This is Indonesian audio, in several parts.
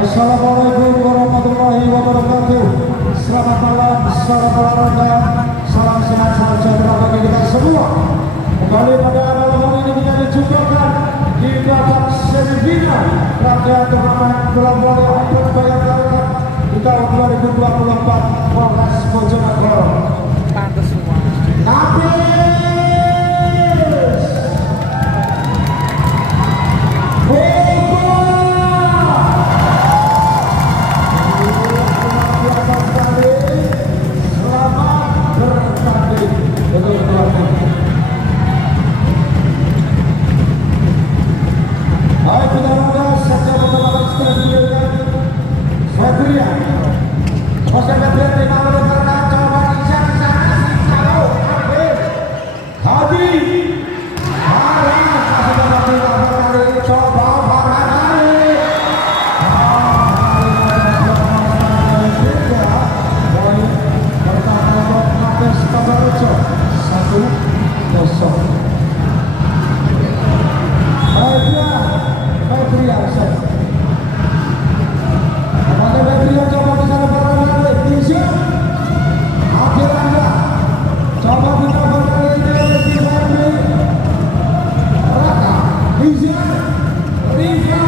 Assalamualaikum warahmatullahi wabarakatuh. Selamat malam, selamat olahraga, salam sehat, salam sejahtera bagi kita semua. Kembali pada malam ini kita dijumpakan di babak semifinal rangkaian turnamen bola voli Open Bayangkara di tahun 2024 Polres Bojonegoro. Pantes semua. Satu kosong. Febriansyah. Apakah Febrian coba di sana berlari? Bisa. Akhirnya coba kita berlari di Febri. Raka. Bisa. Riva.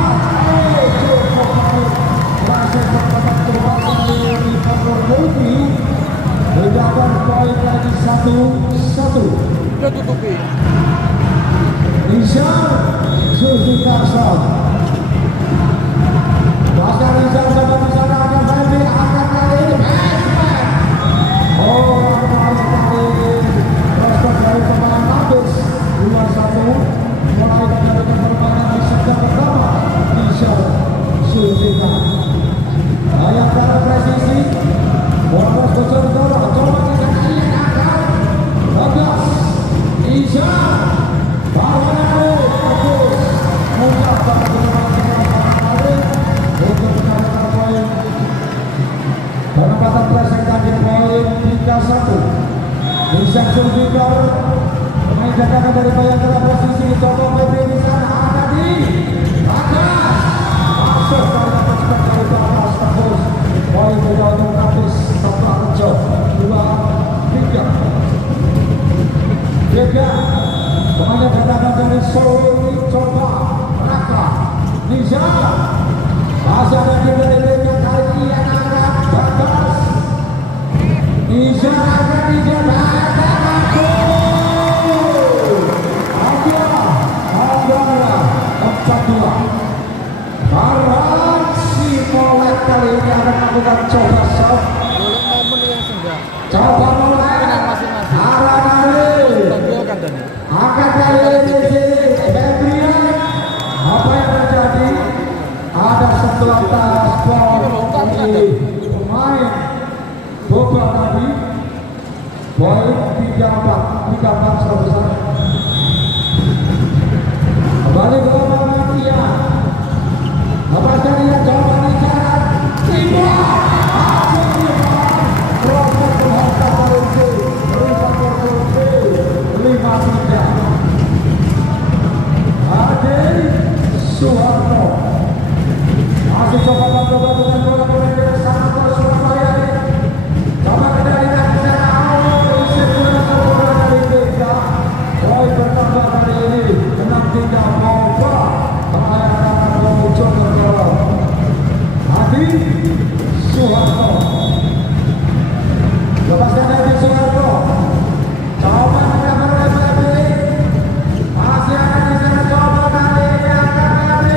Cukup baik. Masih berkembang terbang di Liverpool Multi. Mendapat poin lagi 1-1. Udah tutupi. Bisa. Suzuki Karson. Pasca Rizal coba di sana ada Febri angkat kali ini basement. Oh, kali ini prospek dari pemain Mabes 2-1 mulai dari permainan di sektor pertama. Bisa Suzuki. Ayah cara presisi. Boros bocor dorong. Coba di sana ini angkat. Bagas. Bisa. Bahwa penempatan pressing tadi poin 3-1. Bisa Sulfikar pemain cadangan dari Bayangkara posisi coba Febri di sana ada di atas masuk dari prospek dari atas tembus poin sudah otomatis setelah menjauh 2-3 pemain cadangan dari Solo ini coba Raka Nisa masa dari Liga kali ini yang angkat Bagas Nisa angkat Nisa Bagas Agara 4-2 Farhan si Molek kali ini akan melakukan coba shot Boleh momen yang senggah. coba Molek Masing-masing. arah kali Bagi kan tadi. angkat kali ini Febrian. Apa yang terjadi? Ada sekelompok sport dari pemain Boba tadi. Poin 3-4 selesai. Kembali ke Malaysia. Lepaskan dia coba di kanan. Tiba. Robert Harta Malaysia. Liverpool 5-3. Ade Suharto masih coba dengan bola dari Santo Surabaya. Coba kendalikan ke sana awal isi bola dari Beka. Poin bertambah kali ini 6-3 Boba. Pemain akan muncul tergolong. Adi Suharto lepaskan Adi Suharto. Coba kita berlari. Masih ada di sana coba kali ini akan kali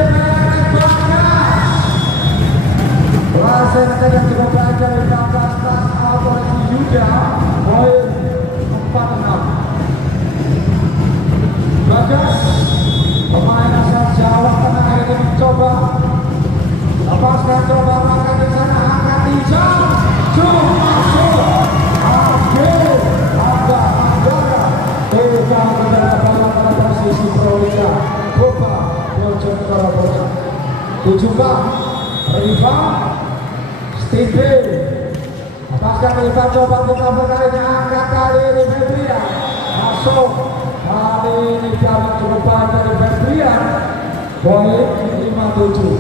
Bagas. Berhasil cukup belajar di 16 tas Alfonsi Yuda. Poin 4-6. Bagas pemain asal Jawa Tengah ini mencoba lepaskan coba makan di sana angkat hijau. Masuk. Agara. Kita mendapat bola pada posisi Prolika. Boba bocor ke bola. 7 Riva Steve lepaskan Riva coba kita berkali angkat kali ini Febrian masuk kali ini kami cukup baik dari Febrian poin 5-7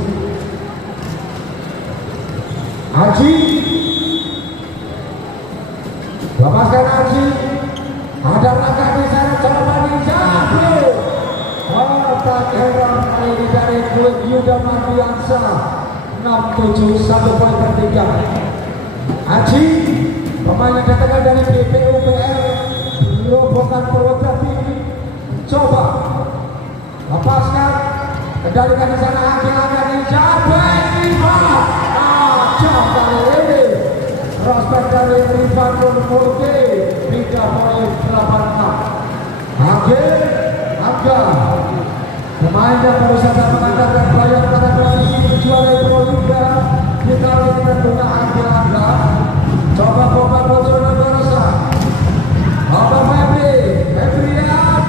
Haji lepaskan Haji ada langkah di sana coba dijabut tak heran kali ini dari Kulit Yuda Mardiansa 6-7 1 poin tertinggal. Haji pemain yang datang dari BPUPR Robokan Purwodadi coba lepaskan kendalikan di sana angkat dijabat Riva jauh kali ini prospek dari Riva Multi 3 poin 8-6 Angga pemain yang baru saja mengangkatkan bayar pada posisi juara Proliga kita ini tentunya Angga coba Boba bocor dan Rosa Boba Febrian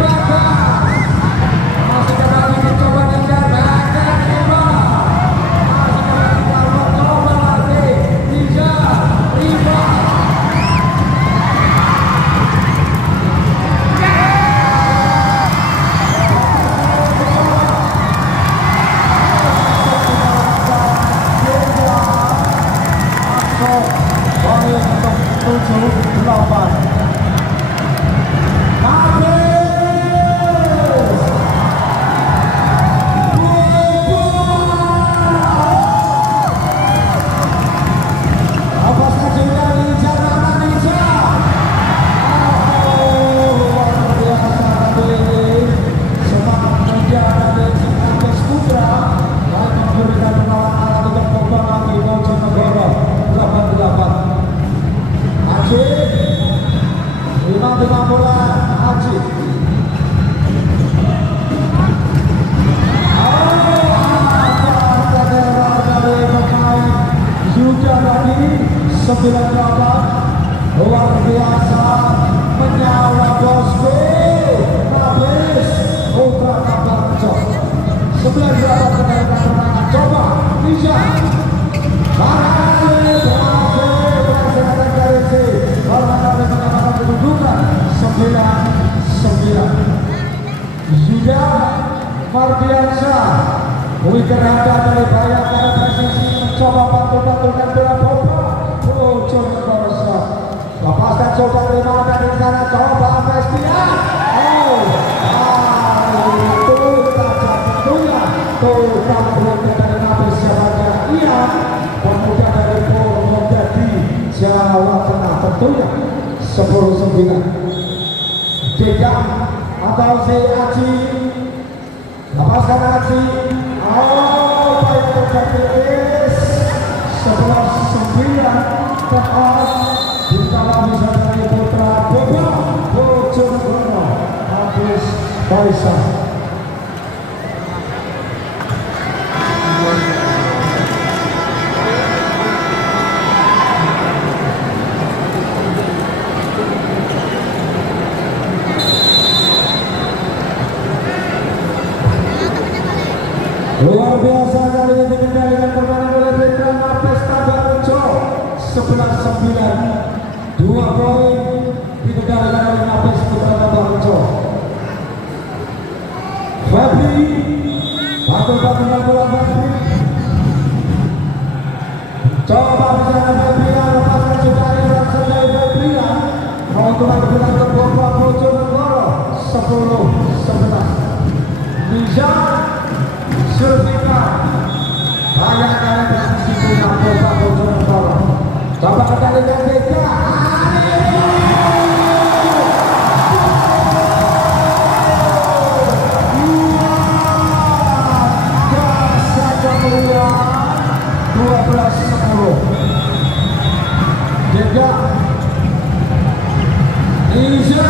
Bagas masih kembali dicoba dengan Bagas Riva masih kembali coba lagi Riva luar biasa menyala bosku habis Putra Kabarjo 9 kemenangan coba bisa berhasil menambahkan kedudukan 9-9. Yuda Mardiansyah wicket handal dari Bayangkara presisi mencoba bantu-bantukan bola bola muncul ke bawah, lepaskan coba terima dari sana coba Amestia itu tajam tentunya total berikut dari Nabis siapanya iya pemuda dari Purwodadi Jawa Tengah tentunya 10-9. Jejak atau si Aji lepaskan Aji baik terjadi 11-9 tepat di kala bisa dari Putra Boba Bojonegoro habis Faisal. Luar biasa kali ini dikendalikan permainan oleh Putra Mabes Tabarjo 11-9. 2 poin dikendalikan oleh Mabes Putra Tabarjo. Febri bantu-bantukan bola Febri coba bisa Febri lepaskan sudah berhasil dari Febri mau tulang bilang ke Boba Bojonegoro 10-11. Nizam Survika banyak kali posisi punya Boba Bojonegoro coba kendalikan Beka saja mulia 12-10. Beka Isya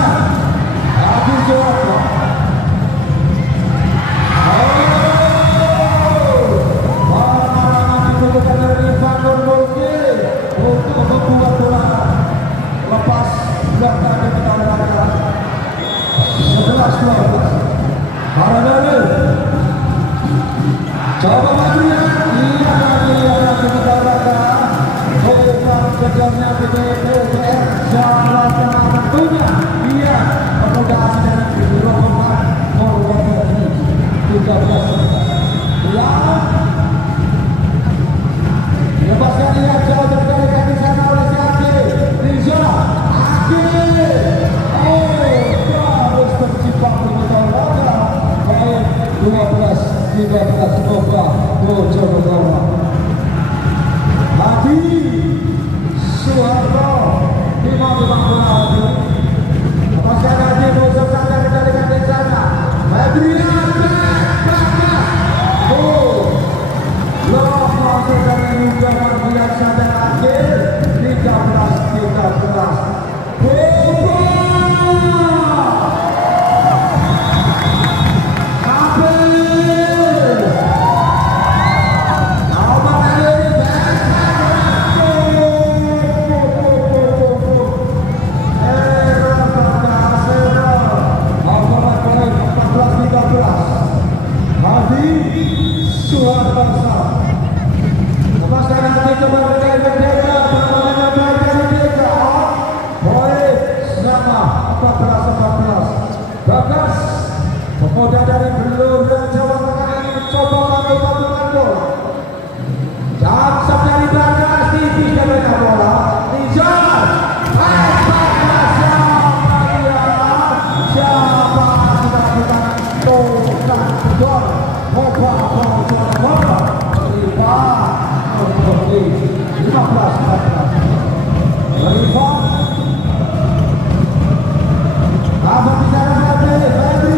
habis jawab untuk membuat bola lepas belakang di tengah laga 11-12. Maradona coba maju iya lagi di tengah laga bukan kejamnya PDPR Jawa Tengah tentunya iya pemuda asal dari Rokokan Purwodadi 13 ya lepaskan dia jauh terkalikan di sana oleh si Aki Riza Aki harus tercipta berbetul laga baik 12-13 Boba Bojonegoro. Hadi Suharto 5 bola Hadi lepaskan Hadi musuh saja terkalikan di sana Adrian masuk dari Yuda Mardiansyah dan akhir 13-13. Boba pemuda dari Blora Jawa Tengah ini mencoba bantu-bantukan bola jam dari belakang tipis dari bola Nizam siapa sudah kita tokan gol Boba Bojonegoro 15-14 apa bicara Febri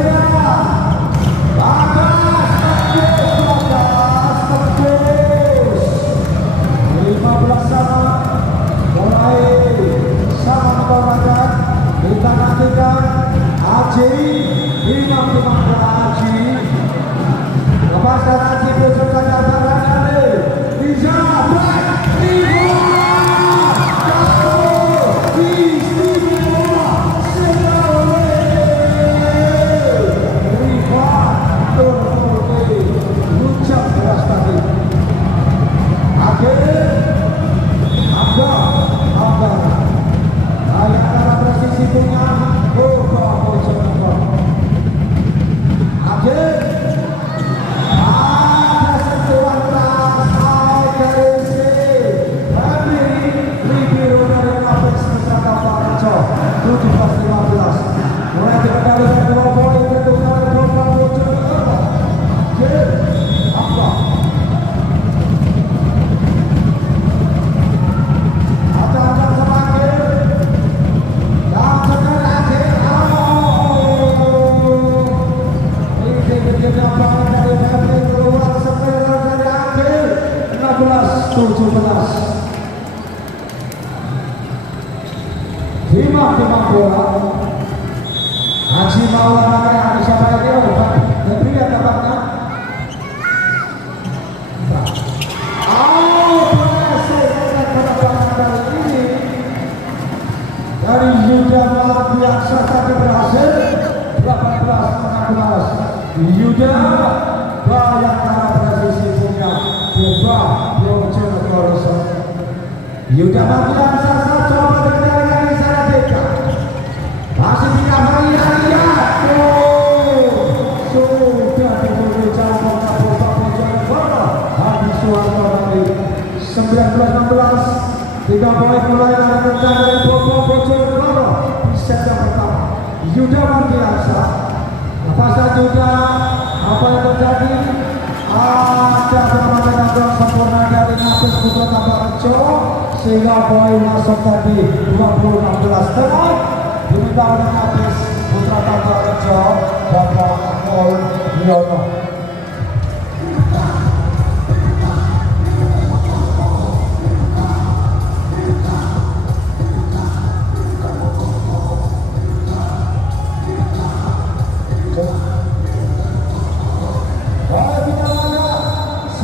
kita nantikan Aji Imam Aji lepaskan Aji bersama kata-kata bisa back Yuda Bayangkara presisi punya Yuda Bojonegoro. Yuda Mardian Sasa coba dikendalikan di sana Deka. Masih tidak Maria. Sudah diberi jauh Kabupaten Bojonegoro. Habis Suwarno nanti 19-16. 3 poin mulai dari rencana dari Bojonegoro di set yang pertama. Yuda Mardiansa, lepasan Yuda, apa yang terjadi? Ada permainan gol sempurna dari Nafis Putra Tambarejo sehingga poin masuk tadi 20-16 tenang diminta oleh Nafis Putra Tambarejo Bapak Mol Yono.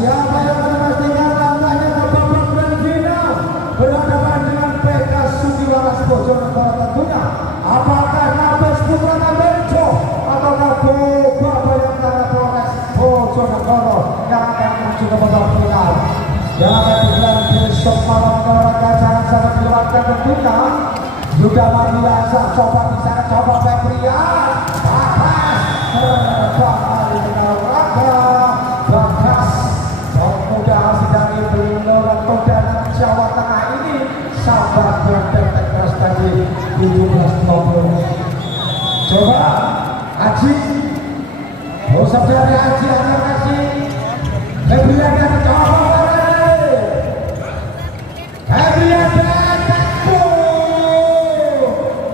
Siapa yang memastikan langkahnya ke babak grand final berhadapan dengan PK Sudiwaras Bojonegoro tentunya? Apakah Nafis Putra Tambarejo ataukah Boba Bayangkara Polres Bojonegoro yang akan menuju ke babak final yang akan digelar besok malam olahraga? Jangan sampai dilewatkan tentunya. Yuda Mardiansa coba di sana, coba Febrian Bakas kembali final olahraga Bakas mudah sedang Gelora Kodanan Jawa Tengah ini sahabat berdetek keras tadi 17-20. Coba Haji usap dari Haji akan kasih Febrian dan coba Febrian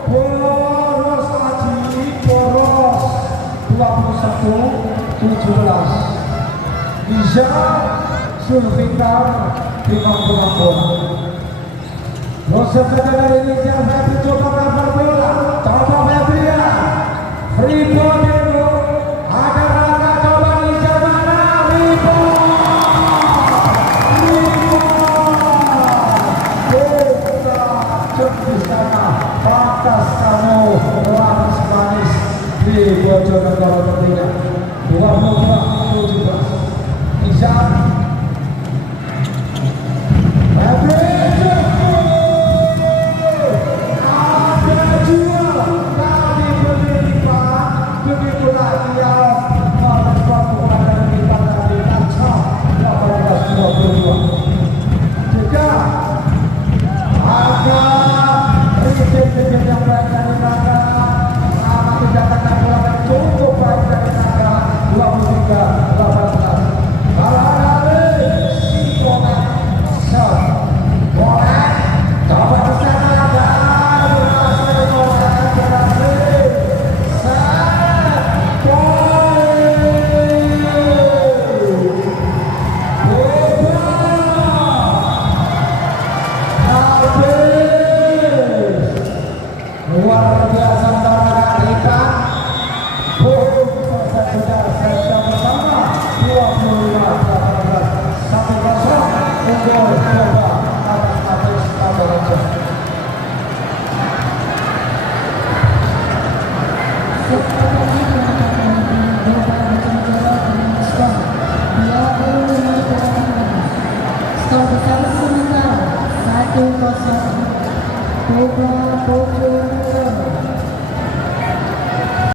boros Haji boros 21-17 bisa Sulfiqar Imam Pemangkon. Proses saja dari Indonesia, Febri coba kabar bola, coba Febrian, Ribo dulu, ada Raka coba di mana, Ribo, kita cek di sana, pantas kamu manis di Bojonegoro tentunya, 22-17, Izan. Luar biasa antara kita. Sudah set bersama 25-18 1-0 unggul Boba atas Nafis Tambarejo. Skor besar sementara 1-0 Boba Bojonegoro.